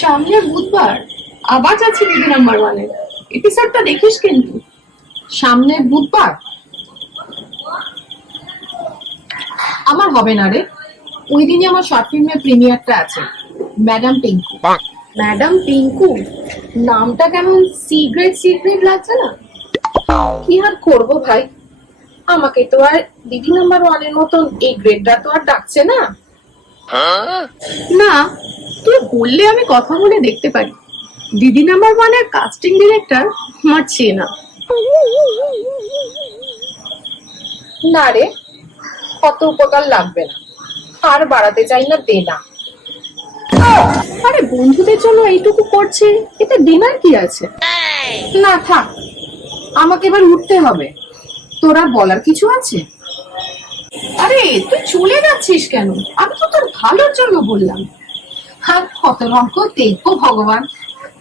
সামনে বুধবার আবার যাচ্ছি দিদি নাম্বার ওয়ানের এপিসোডটা দেখিস কিন্তু। সামনে বুধবার আমার হবে না রে, ওই দিনই আমার শর্ট ফিল্মের প্রিমিয়ারটা আছে। ম্যাডাম পিঙ্কু। ম্যাডাম পিঙ্কু নামটা কেমন সিগ্রেট সিগ্রেট লাগছে না? কি আর করবো ভাই, আমাকে তো আর দিদি নাম্বার ওয়ানের মতন এই গ্রেডটা তো আর ডাকছে না। না, তুই বললে আমি কথা বলে দেখতে পারি। দিদি নাম্বার ওয়ানের কাস্টিং ডিরেক্টর আমার চেনা। না রে, কত উপকার লাগবে না, আর বাড়াতে চাই না দেনা। আরে বন্ধুদের জন্য এইটুকু করছি, এতে দেনার কি আছে? না থাক, আমাকে এবার উঠতে হবে। তোর আর বলার কিছু আছে? আরে তুই চলে যাচ্ছিস কেন? আমি তো তোর ভালোর জন্য বললাম। আর কত রকম দেখবো ভগবান,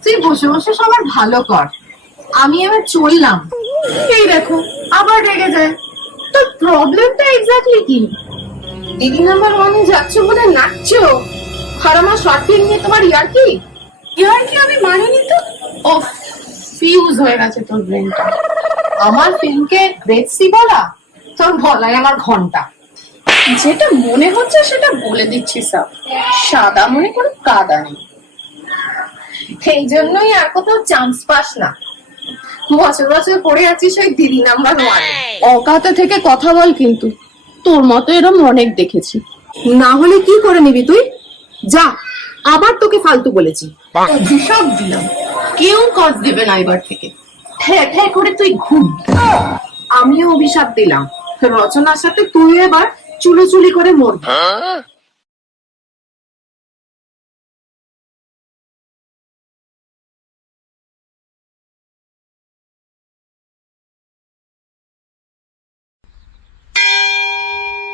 তুই বসে বসে সবার ভালো কর, আমি এবার চললাম। এই দেখো আবার রেগে যায়। তোর প্রবলেমটা এক্স্যাক্টলি কি? দিদি নাম্বার ওয়ানে যাচ্ছ বলে নাচছো, আর আমার শর্ট ফিল্ম নিয়ে তোমার ইয়ার্কি? ইয়ার্কি আমি মানিনি তো। অফ, ফিউজ হয়ে গেছে তোর ব্রেনটা। আমার ফিল্মকে গ্রেড সি বলা, তোর বলাই আমার ঘন্টা। যেটা মনে হচ্ছে সেটা বলে দিচ্ছি সব, সাদা মনে কোনো কাদা নেই। এই জন্যই আর কোথাও চান্স পাস না, বছর বছর পড়ে আছিস ওই দিদি নাম্বার ওয়ানে। অকাতে থেকে কথা বল কিন্তু, তোর মতো এরম অনেক দেখেছি। না হলে কি করে নিবি তুই? যা, আবার তোকে ফালতু বলেছি। অভিশাপ দিলাম, কেউ কাজ দেবে না এবার থেকে। ঠ্যাঁ ঠ্যাঁ করে তুই ঘুম। আমিও অভিশাপ দিলাম, রচনার সাথে তুই এবার চুলোচুলি করে মরবি।